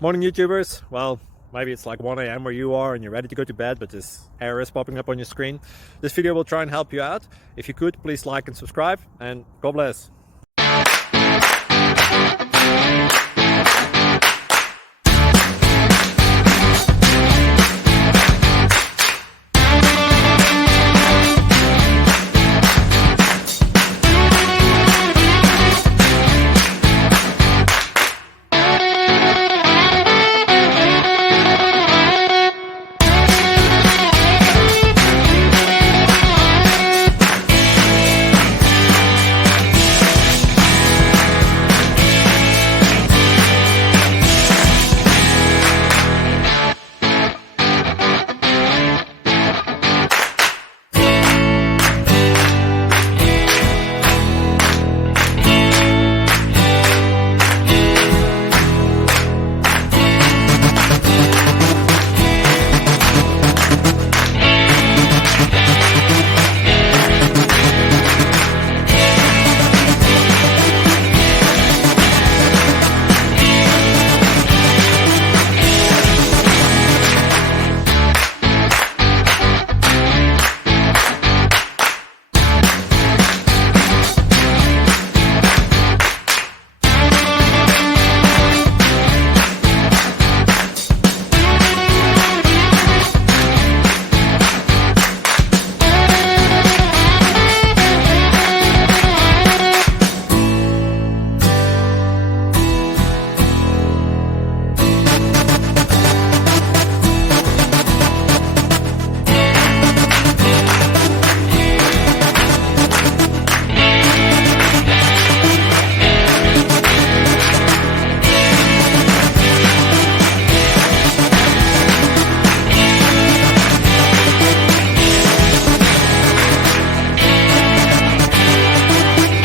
Morning YouTubers. Well, maybe it's like 1 a.m. where you are and you're ready to go to bed, but this error is popping up on your screen. This video will try and help you out. If you could, please like and subscribe, and God bless.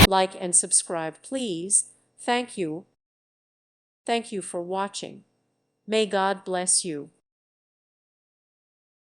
Like and subscribe, please. Thank you. Thank you for watching. May God bless you.